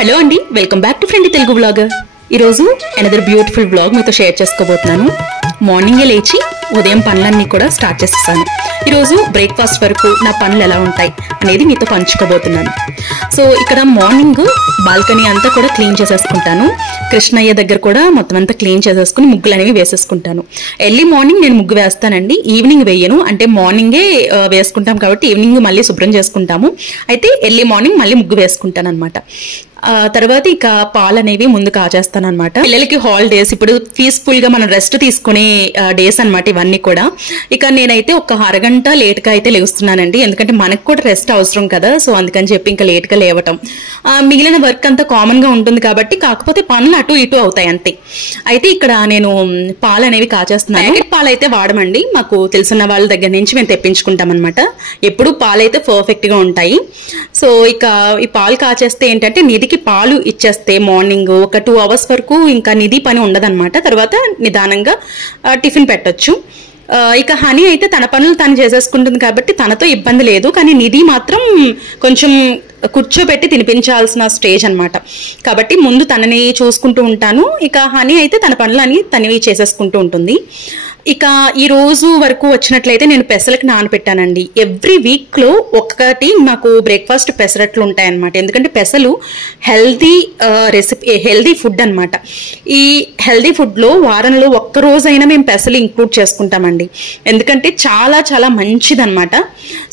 Hello అండి, welcome back to friendly Telugu vlogger. ఈరోజు another beautiful vlog మీతో షేర్ చేసుకోబోతున్నాను. మార్నింగే లేచి ఉదయం పనులన్నీ కూడా స్టార్ట్ చేసేసాను. ఈరోజు బ్రేక్ఫాస్ట్ వరకు నా పనులు ఎలా ఉంటాయి అనేది మీతో పంచుకోబోతున్నాను. సో ఇక్కడ మార్నింగ్ బాల్కనీ అంతా కూడా క్లీన్ చేసేసుకుంటాను. కృష్ణయ్య దగ్గర కూడా మొత్తం అంతా క్లీన్ చేసేసుకుని ముగ్గులు అనేవి వేసేసుకుంటాను. ఎర్లీ మార్నింగ్ నేను ముగ్గు వేస్తానండి, ఈవినింగ్ వేయను. అంటే మార్నింగే వేసుకుంటాం కాబట్టి ఈవినింగ్ మళ్ళీ శుభ్రం చేసుకుంటాము. అయితే ఎర్లీ మార్నింగ్ మళ్ళీ ముగ్గు వేసుకుంటాను అనమాట. తర్వాత ఇక పాలు అనేవి ముందు కాచేస్తాను అనమాట. పిల్లలకి హాలిడేస్, ఇప్పుడు పీస్ఫుల్ గా మనం రెస్ట్ తీసుకునే డేస్ అనమాట ఇవన్నీ కూడా. ఇక నేనైతే ఒక అరగంట లేట్ గా అయితే లేస్తున్నానండి, ఎందుకంటే మనకు కూడా రెస్ట్ అవసరం కదా. సో అందుకని చెప్పి ఇంకా లేట్ గా లేవటం, మిగిలిన వర్క్ అంతా కామన్ గా ఉంటుంది కాబట్టి, కాకపోతే పనులు అటు ఇటు అవుతాయి అంతే. అయితే ఇక్కడ నేను పాలు అనేవి కాచేస్తున్నాను. ప్యాకెట్ పాలు అయితే వాడమండి, మాకు తెలుసున్న వాళ్ళ దగ్గర నుంచి మేము తెప్పించుకుంటాం అనమాట. ఎప్పుడు పాలు అయితే పర్ఫెక్ట్ గా ఉంటాయి. సో ఇక ఈ పాలు కాచేస్తే ఏంటంటే నిధికి పాలు ఇచ్చేస్తే మార్నింగ్ ఒక 2 hours వరకు ఇంకా నిధి పని ఉండదన్నమాట. తర్వాత నిదానంగా టిఫిన్ పెట్టొచ్చు. ఇక హనీ అయితే తన పనులు తను చేసేసుకుంటుంది కాబట్టి తనతో ఇబ్బంది లేదు. కానీ నిధి మాత్రం కొంచెం కూర్చోబెట్టి తినిపించాల్సిన స్టేజ్ అనమాట. కాబట్టి ముందు తనని చూసుకుంటూ ఉంటాను. ఇక హనీ అయితే తన పనులు అని తనవి చేసేసుకుంటూ ఉంటుంది. ఇక ఈ రోజు వరకు వచ్చినట్లయితే నేను పెసలకు నానబెట్టానండి. ఎవ్రీ వీక్ లో ఒక్కటి నాకు బ్రేక్ఫాస్ట్ పెసరట్లు ఉంటాయన్నమాట. ఎందుకంటే పెసలు హెల్దీ రెసిపీ, హెల్దీ ఫుడ్ అనమాట. ఈ హెల్దీ ఫుడ్ లో వారంలో ఒక్క రోజైనా మేము పెసలు ఇంక్లూడ్ చేసుకుంటామండి, ఎందుకంటే చాలా చాలా మంచిదన్నమాట.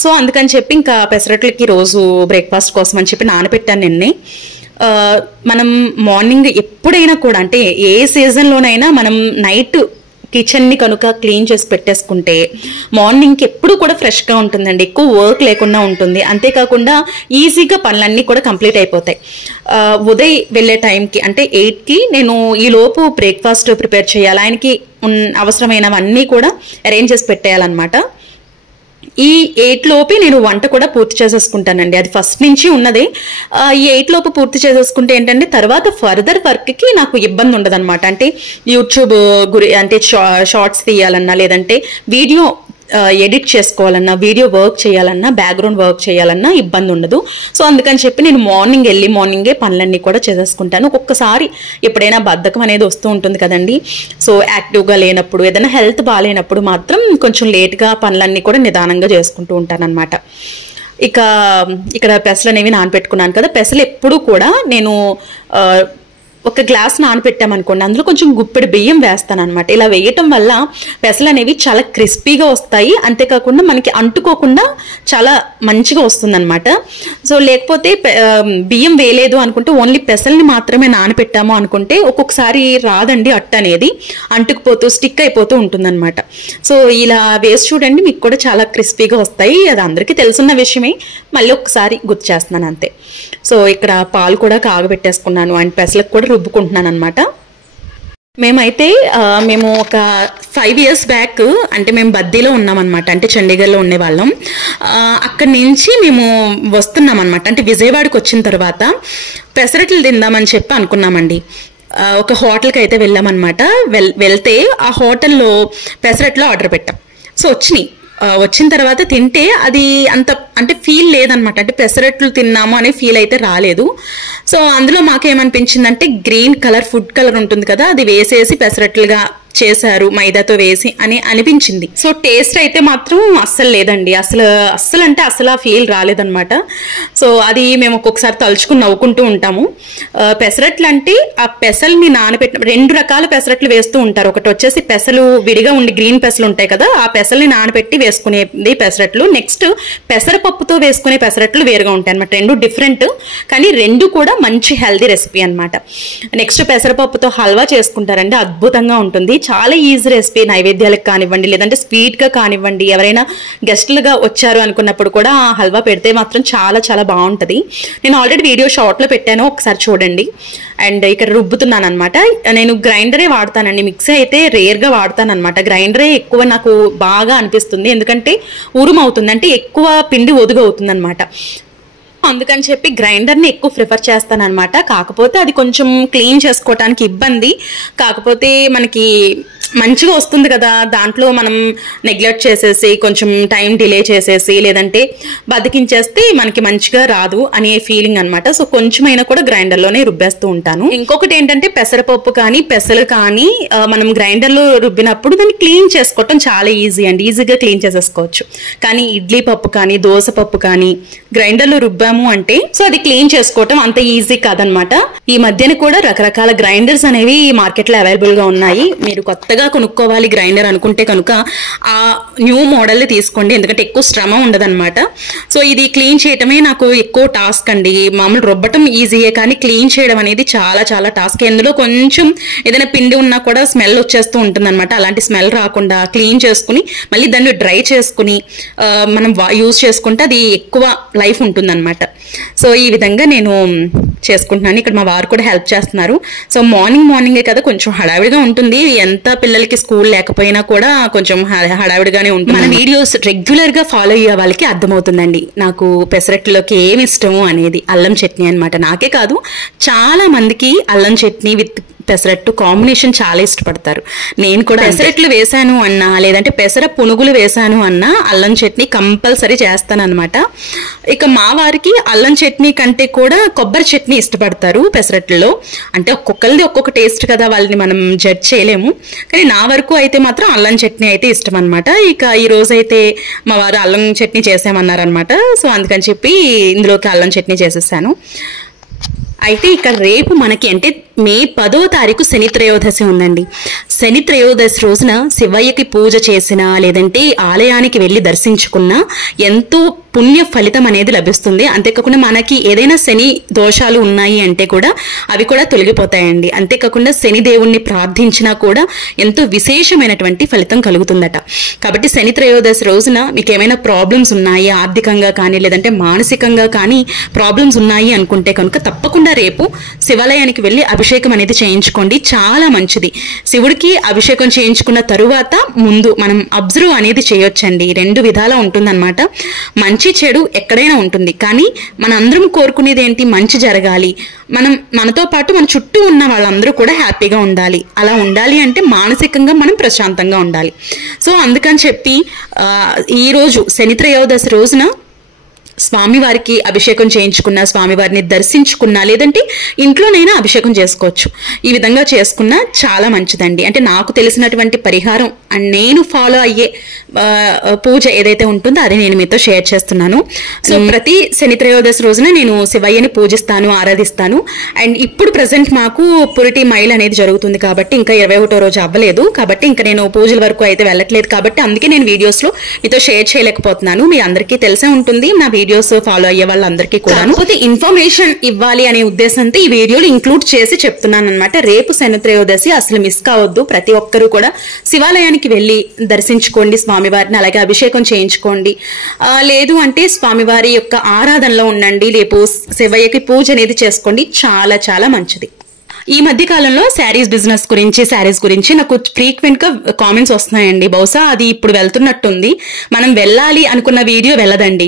సో అందుకని చెప్పి ఇంకా పెసరట్లకి రోజు బ్రేక్ఫాస్ట్ కోసం అని చెప్పి నానబెట్టాను నిన్నే. మనం మార్నింగ్ ఎప్పుడైనా కూడా, అంటే ఏ సీజన్లోనైనా మనం నైట్ కిచెన్ని కనుక క్లీన్ చేసి పెట్టేసుకుంటే మార్నింగ్కి ఎప్పుడు కూడా ఫ్రెష్గా ఉంటుందండి, ఎక్కువ వర్క్ లేకుండా ఉంటుంది. అంతేకాకుండా ఈజీగా పనులన్నీ కూడా కంప్లీట్ అయిపోతాయి. ఉదయ్ వెళ్ళే టైంకి అంటే 8కి నేను ఈ లోపు బ్రేక్ఫాస్ట్ ప్రిపేర్ చేయాలి. ఆయనకి అవసరమైనవన్నీ కూడా అరేంజ్ చేసి పెట్టేయాలన్నమాట. ఈ 8 లోపే నేను వంట కూడా పూర్తి చేసేసుకుంటానండి, అది ఫస్ట్ నుంచి ఉన్నదే. ఈ 8 లోపు పూర్తి చేసేసుకుంటే ఏంటంటే తర్వాత ఫర్దర్ వర్క్కి నాకు ఇబ్బంది ఉండదు అనమాట. అంటే యూట్యూబ్ అంటే షార్ట్స్ తీయాలన్నా, లేదంటే వీడియో ఎడిట్ చేసుకోవాలన్నా, వీడియో వర్క్ చేయాలన్నా, బ్యాక్గ్రౌండ్ వర్క్ చేయాలన్నా ఇబ్బంది ఉండదు. సో అందుకని చెప్పి నేను ఎర్లీ మార్నింగే పనులన్నీ కూడా చేసేసుకుంటాను. ఒక్కొక్కసారి ఎప్పుడైనా బద్ధకం అనేది వస్తూ ఉంటుంది కదండి. సో యాక్టివ్గా లేనప్పుడు, ఏదైనా హెల్త్ బాగాలేనప్పుడు మాత్రం కొంచెం లేట్గా పనులన్నీ కూడా నిదానంగా చేసుకుంటూ ఉంటాను అనమాట. ఇక ఇక్కడ పెసలు అనేవి నానపెట్టుకున్నాను కదా. పెసలు ఎప్పుడు కూడా నేను ఒక గ్లాస్ నానపెట్టామనుకోండి, అందులో కొంచెం గుప్పెడు బియ్యం వేస్తాను అనమాట. ఇలా వేయటం వల్ల పెసలు అనేవి చాలా క్రిస్పీగా వస్తాయి, అంతేకాకుండా మనకి అంటుకోకుండా చాలా మంచిగా వస్తుందన్నమాట. సో లేకపోతే బియ్యం వేయలేదు అనుకుంటే, ఓన్లీ పెసల్ని మాత్రమే నానపెట్టాము అనుకుంటే ఒక్కొక్కసారి రాదండి, అట్టు అనేది అంటుకుపోతూ స్టిక్ అయిపోతూ ఉంటుందన్నమాట. సో ఇలా వేసి చూడండి, మీకు కూడా చాలా క్రిస్పీగా వస్తాయి. అది అందరికీ తెలుసున్న విషయమే, మళ్ళీ ఒకసారి గుర్తు చేస్తున్నాను అంతే. సో ఇక్కడ పాలు కూడా కాగబెట్టేసుకున్నాను అండ్ పెసలకు కూడా రుబ్బుకుంటున్నాను అనమాట. మేము ఒక 5 years బ్యాక్, అంటే మేము బద్దీలో ఉన్నామన్నమాట, అంటే చండీగఢ్లో ఉండేవాళ్ళం. అక్కడి నుంచి మేము వస్తున్నాం అనమాట. అంటే విజయవాడకి వచ్చిన తర్వాత పెసరట్లు తిందామని చెప్పి అనుకున్నామండి. ఒక హోటల్కి అయితే వెళ్ళామన్నమాట. వెళ్తే ఆ హోటల్లో పెసరట్లు ఆర్డర్ పెట్టాం. సో వచ్చిన తర్వాత తింటే అది అంత అంటే ఫీల్ లేదనమాట, అంటే పెసరట్లు తిన్నాము అనే ఫీల్ అయితే రాలేదు. సో అందులో మాకేమనిపించిందంటే గ్రీన్ కలర్, ఫుడ్ కలర్ ఉంటుంది కదా, అది వేసేసి పెసరట్లుగా చేశారు మైదాతో వేసి అని అనిపించింది. సో టేస్ట్ అయితే మాత్రం అస్సలు లేదండి, అస్సలు అంటే అసలు ఆ ఫీల్ రాలేదనమాట. సో అది మేము ఒక్కొక్కసారి తలుచుకుని నవ్వుకుంటూ ఉంటాము. పెసరట్లు అంటే ఆ పెసల్ని నానబెట్టిన 2 రకాల పెసరట్లు వేస్తూ ఉంటారు. ఒకటి వచ్చేసి పెసలు విడిగా ఉండి గ్రీన్ పెసలు ఉంటాయి కదా, ఆ పెసల్ని నానబెట్టి వేసుకునేది పెసరట్లు. నెక్స్ట్ పెసరపప్పుతో వేసుకునే పెసరట్లు వేరుగా ఉంటాయి అనమాట. 2 డిఫరెంట్, కానీ 2 కూడా మంచి హెల్దీ రెసిపీ అనమాట. నెక్స్ట్ పెసరపప్పుతో హల్వా చేసుకుంటారండి, అద్భుతంగా ఉంటుంది. చాలా ఈజీ రెసిపీ, నైవేద్యాలకు కానివ్వండి, లేదంటే స్వీట్గా కానివ్వండి, ఎవరైనా గెస్టులుగా వచ్చారు అనుకున్నప్పుడు కూడా ఆ హల్వా పెడితే మాత్రం చాలా చాలా బాగుంటుంది. నేను ఆల్రెడీ వీడియో షార్ట్లో పెట్టాను, ఒకసారి చూడండి. అండ్ ఇక్కడ రుబ్బుతున్నాను అనమాట. నేను గ్రైండరే వాడతానండి, మిక్సీ అయితే రేర్గా వాడతాను అనమాట. గ్రైండరే ఎక్కువ నాకు బాగా అనిపిస్తుంది, ఎందుకంటే ఉరుమవుతుంది, అంటే ఎక్కువ పిండి ఒదుగవుతుంది అనమాట. అందుకని చెప్పి గ్రైండర్ని ఎక్కువ ప్రిఫర్ చేస్తాను అనమాట. కాకపోతే అది కొంచెం క్లీన్ చేసుకోవటానికి ఇబ్బంది, కాకపోతే మనకి మంచిగా వస్తుంది కదా, దాంట్లో మనం నెగ్లెక్ట్ చేసేసి కొంచెం టైం డిలే చేసేసి లేదంటే బతికించేస్తే మనకి మంచిగా రాదు అనే ఫీలింగ్ అనమాట. సో కొంచెమైనా కూడా గ్రైండర్లోనే రుబ్బేస్తూ ఉంటాను. ఇంకొకటి ఏంటంటే పెసరపప్పు కానీ పెసలు కానీ మనం గ్రైండర్లో రుబ్బినప్పుడు దాన్ని క్లీన్ చేసుకోవటం చాలా ఈజీ అండి, ఈజీగా క్లీన్ చేసేసుకోవచ్చు. కానీ ఇడ్లీ పప్పు కానీ దోశ పప్పు కానీ గ్రైండర్లో రుబ్బాము అంటే సో అది క్లీన్ చేసుకోవటం అంత ఈజీ కాదనమాట. ఈ మధ్యన కూడా రకరకాల గ్రైండర్స్ అనేవి మార్కెట్లో అవైలబుల్ గా ఉన్నాయి. మీరు కొత్తగా కొనుక్కోవాలి గ్రైండర్ అనుకుంటే కనుక ఆ న్యూ మోడల్ తీసుకోండి, ఎందుకంటే ఎక్కువ శ్రమ ఉండదన్నమాట. సో ఇది క్లీన్ చేయటమే నాకు ఎక్కువ టాస్క్ అండి. మామూలు రుబ్బటం ఈజీయే కానీ క్లీన్ చేయడం అనేది చాలా చాలా టాస్క్. ఎందులో కొంచెం ఏదైనా పిండి ఉన్నా కూడా స్మెల్ వచ్చేస్తూ ఉంటుంది అనమాట. అలాంటి స్మెల్ రాకుండా క్లీన్ చేసుకుని మళ్ళీ దాన్ని డ్రై చేసుకుని మనం యూజ్ చేసుకుంటే అది ఎక్కువ లైఫ్ ఉంటుంది అనమాట. సో ఈ విధంగా నేను చేసుకుంటున్నాను. ఇక్కడ మా వారు కూడా హెల్ప్ చేస్తున్నారు. సో మార్నింగే కదా కొంచెం హడావిడిగా ఉంటుంది, ఎంత పిల్లలకి స్కూల్ లేకపోయినా కూడా కొంచెం హడావిడిగానే ఉంటుంది. మన వీడియోస్ రెగ్యులర్ గా ఫాలో అయ్యే వాళ్ళకి అర్థమవుతుందండి నాకు పెసరట్లోకి ఏమి ఇష్టము అనేది. అల్లం చట్నీ అనమాట. నాకే కాదు చాలా మందికి అల్లం చట్నీ విత్ పెసరట్టు కాంబినేషన్ చాలా ఇష్టపడతారు. నేను కూడా పెసరట్లు వేసాను అన్నా లేదంటే పెసర పునుగులు వేసాను అన్నా అల్లం చట్నీ కంపల్సరీ చేస్తాను అనమాట. ఇక మా వారికి అల్లం చట్నీ కంటే కూడా కొబ్బరి చట్నీ ఇష్టపడతారు పెసరట్లలో. అంటే ఒక్కొక్కరిది ఒక్కొక్క టేస్ట్ కదా, వాళ్ళని మనం జడ్జ్ చేయలేము. కానీ నా వరకు అయితే మాత్రం అల్లం చట్నీ అయితే ఇష్టం అనమాట. ఇక ఈ రోజు అయితే మా వారు అల్లం చట్నీ చేసామన్నారనమాట. సో అందుకని చెప్పి ఇందులోకి అల్లం చట్నీ చేసేసాను. అయితే ఇక్కడ రేపు మనకి అంటే మే 10వ తారీఖు శని త్రయోదశి ఉందండి. శని త్రయోదశి రోజున శివయ్యకి పూజ చేసినా లేదంటే ఆలయానికి వెళ్ళి దర్శించుకున్నా ఎంతో పుణ్య ఫలితం అనేది లభిస్తుంది. అంతేకాకుండా మనకి ఏదైనా శని దోషాలు ఉన్నాయి అంటే కూడా అవి కూడా తొలగిపోతాయండి. అంతేకాకుండా శని దేవుణ్ణి ప్రార్థించినా కూడా ఎంతో విశేషమైనటువంటి ఫలితం కలుగుతుందట. కాబట్టి శని త్రయోదశి రోజున మీకు ఏమైనా ప్రాబ్లమ్స్ ఉన్నాయి ఆర్థికంగా కానీ లేదంటే మానసికంగా కానీ ప్రాబ్లమ్స్ ఉన్నాయి అనుకుంటే కనుక తప్పకుండా రేపు శివాలయానికి వెళ్ళి అభిషేకం అనేది చేయించుకోండి, చాలా మంచిది. శివుడికి అభిషేకం చేయించుకున్న తరువాత ముందు మనం అబ్జర్వ్ అనేది చేయొచ్చండి. 2 విధాలా ఉంటుందన్నమాట. మంచి చెడు ఎక్కడైనా ఉంటుంది, కానీ మన అందరం కోరుకునేది ఏంటి, మంచి జరగాలి. మనతో పాటు మన చుట్టూ ఉన్న వాళ్ళందరూ కూడా హ్యాపీగా ఉండాలి. అలా ఉండాలి అంటే మానసికంగా మనం ప్రశాంతంగా ఉండాలి. సో అందుకని చెప్పి ఈ రోజు శని త్రయోదశి రోజున స్వామివారికి అభిషేకం చేయించుకున్నా స్వామివారిని దర్శించుకున్నా లేదంటే ఇంట్లోనైనా అభిషేకం చేసుకోవచ్చు. ఈ విధంగా చేసుకున్నా చాలా మంచిదండి. అంటే నాకు తెలిసినటువంటి పరిహారం అండ్ నేను ఫాలో అయ్యే పూజ ఏదైతే ఉంటుందో అది నేను మీతో షేర్ చేస్తున్నాను. సో ప్రతి శని త్రయోదశి రోజున నేను శివయ్యని పూజిస్తాను, ఆరాధిస్తాను. అండ్ ఇప్పుడు ప్రజెంట్ మాకు పురిటి మైల్ అనేది జరుగుతుంది కాబట్టి ఇంకా 21వ రోజు అవ్వలేదు కాబట్టి ఇంకా నేను పూజల వరకు అయితే వెళ్ళట్లేదు. కాబట్టి అందుకే నేను వీడియోస్ లో మీతో షేర్ చేయలేకపోతున్నాను. మీ అందరికీ తెలిసే ఉంటుంది నా వీడియోస్ ఫాలో అయ్యే వాళ్ళందరికీ కూడా. కాకపోతే ఇన్ఫర్మేషన్ ఇవ్వాలి అనే ఉద్దేశంతో ఈ వీడియోలు ఇంక్లూడ్ చేసి చెప్తున్నాను అనమాట. రేపు శని త్రయోదశి అసలు మిస్ కావద్దు. ప్రతి ఒక్కరూ కూడా శివాలయానికి వెళ్ళి దర్శించుకోండి స్వామివారిని, అలాగే అభిషేకం చేయించుకోండి. లేదు అంటే స్వామివారి యొక్క ఆరాధనలో ఉండండి, రేపు శివయ్యకి పూజ అనేది చేసుకోండి, చాలా చాలా మంచిది. ఈ మధ్య కాలంలో శారీస్ బిజినెస్ గురించి శారీస్ గురించి నాకు ఫ్రీక్వెంట్ గా కామెంట్స్ వస్తున్నాయండి. బహుశా అది ఇప్పుడు వెళ్తున్నట్టుంది. మనం వెళ్ళాలి అనుకున్న వీడియో వెళ్ళదండి.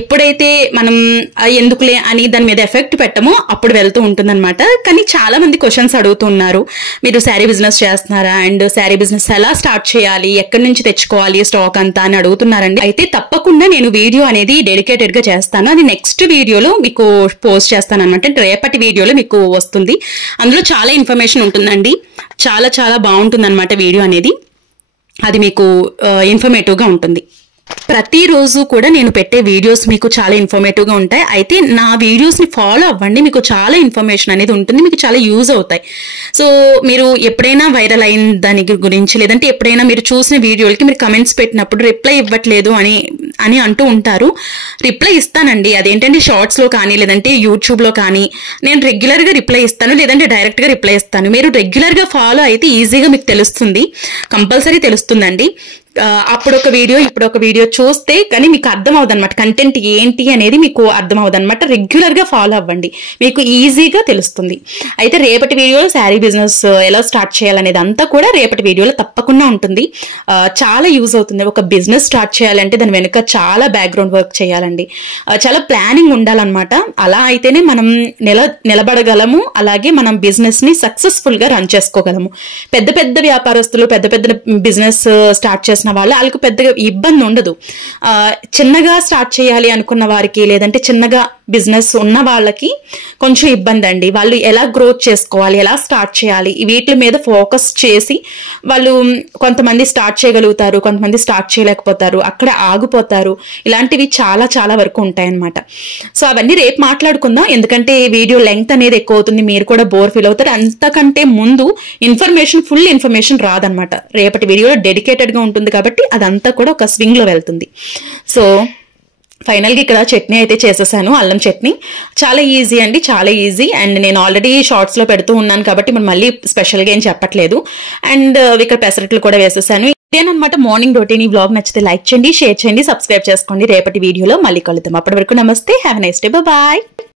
ఎప్పుడైతే మనం ఎందుకులే అని దాని మీద ఎఫెక్ట్ పెట్టమో అప్పుడు వెళ్తూ ఉంటుందన్నమాట. కానీ చాలా మంది క్వశ్చన్స్ అడుగుతున్నారు, మీరు శారీ బిజినెస్ చేస్తున్నారా అండ్ శారీ బిజినెస్ ఎలా స్టార్ట్ చేయాలి, ఎక్కడి నుంచి తెచ్చుకోవాలి స్టాక్ అంతా అని అడుగుతున్నారండి. అయితే తప్పకుండా నేను వీడియో అనేది డెడికేటెడ్ గా చేస్తాను. అది నెక్స్ట్ వీడియోలో మీకు పోస్ట్ చేస్తాను అనమాట. రేపటి వీడియోలో మీకు వస్తుంది. అందులో చాలా ఇన్ఫర్మేషన్ ఉంటుందండి. చాలా చాలా బాగుంటుంది అనమాట వీడియో అనేది. అది మీకు ఇన్ఫర్మేటివ్ గా ఉంటుంది. ప్రతిరోజు కూడా నేను పెట్టే వీడియోస్ మీకు చాలా ఇన్ఫర్మేటివ్ గా ఉంటాయి. అయితే నా వీడియోస్ ని ఫాలో అవ్వండి, మీకు చాలా ఇన్ఫర్మేషన్ అనేది ఉంటుంది, మీకు చాలా యూజ్ అవుతాయి. సో మీరు ఎప్పుడైనా వైరల్ అయిన దాని గురించి లేదంటే ఎప్పుడైనా మీరు చూసిన వీడియోలకి మీరు కమెంట్స్ పెట్టినప్పుడు రిప్లై ఇవ్వట్లేదు అని అంటూ ఉంటారు. రిప్లై ఇస్తానండి. అదేంటంటే షార్ట్స్ లో కానీ లేదంటే యూట్యూబ్ లో కానీ నేను రెగ్యులర్ గా రిప్లై ఇస్తాను, లేదంటే డైరెక్ట్ గా రిప్లై ఇస్తాను. మీరు రెగ్యులర్ గా ఫాలో అయితే ఈజీగా మీకు తెలుస్తుంది, కంపల్సరీ తెలుస్తుందండి. అప్పుడు ఒక వీడియో ఇప్పుడు ఒక వీడియో చూస్తే కానీ మీకు అర్థం అవుతుంది అనమాట, కంటెంట్ ఏంటి అనేది మీకు అర్థం అవుతుంది అనమాట. రెగ్యులర్ గా ఫాలో అవ్వండి, మీకు ఈజీగా తెలుస్తుంది. అయితే రేపటి వీడియోలో శారీ బిజినెస్ ఎలా స్టార్ట్ చేయాలనేది అంతా కూడా రేపటి వీడియోలో తప్పకుండా ఉంటుంది. చాలా యూజ్ అవుతుంది. ఒక బిజినెస్ స్టార్ట్ చేయాలంటే దాని వెనుక చాలా బ్యాక్గ్రౌండ్ వర్క్ చేయాలండి, చాలా ప్లానింగ్ ఉండాలన్నమాట. అలా అయితేనే మనం నిలబడగలము, అలాగే మనం బిజినెస్ ని సక్సెస్ఫుల్ గా రన్ చేసుకోగలము. పెద్ద పెద్ద వ్యాపారస్తులు, పెద్ద పెద్ద బిజినెస్ స్టార్ట్ చేసిన వాళ్ళకి పెద్దగా ఇబ్బంది ఉండదు. చిన్నగా స్టార్ట్ చేయాలి అనుకున్న వారికి, లేదంటే చిన్నగా బిజినెస్ ఉన్న వాళ్ళకి కొంచెం ఇబ్బంది అండి. వాళ్ళు ఎలా గ్రోత్ చేసుకోవాలి, ఎలా స్టార్ట్ చేయాలి, వీటి మీద ఫోకస్ చేసి వాళ్ళు కొంతమంది స్టార్ట్ చేయగలుగుతారు, కొంతమంది స్టార్ట్ చేయలేకపోతారు, అక్కడ ఆగిపోతారు. ఇలాంటివి చాలా చాలా వరకు ఉంటాయన్నమాట. సో అవన్నీ రేపు మాట్లాడుకుందాం, ఎందుకంటే వీడియో లెంగ్త్ అనేది ఎక్కువ అవుతుంది, మీరు కూడా బోర్ ఫీల్ అవుతారు. అంతకంటే ముందు ఫుల్ ఇన్ఫర్మేషన్ రాదనమాట. రేపటి వీడియోలో డెడికేటెడ్ గా ఉంటుంది కాబట్టి అదంతా కూడా ఒక స్వింగ్ లో వెళ్తుంది. సో ఫైనల్గా ఇక్కడ చట్నీ అయితే చేసేసాను, అల్లం చట్నీ. చాలా ఈజీ అండి, చాలా ఈజీ. అండ్ నేను ఆల్రెడీ షార్ట్స్ లో పెడుతూ ఉన్నాను కాబట్టి మనం మళ్ళీ స్పెషల్గా ఏం చెప్పట్లేదు. అండ్ ఇక్కడ పెసరట్లు కూడా వేసేసాను. ఇదేనమాట మార్నింగ్ రొటీన్. ఈ వ్లాగ్ నచ్చితే లైక్ చేయండి, షేర్ చేయండి, సబ్స్క్రైబ్ చేసుకోండి. రేపటి వీడియోలో మళ్ళీ కలుద్దాం. అప్పటి వరకు నమస్తే, have a nice day, bye.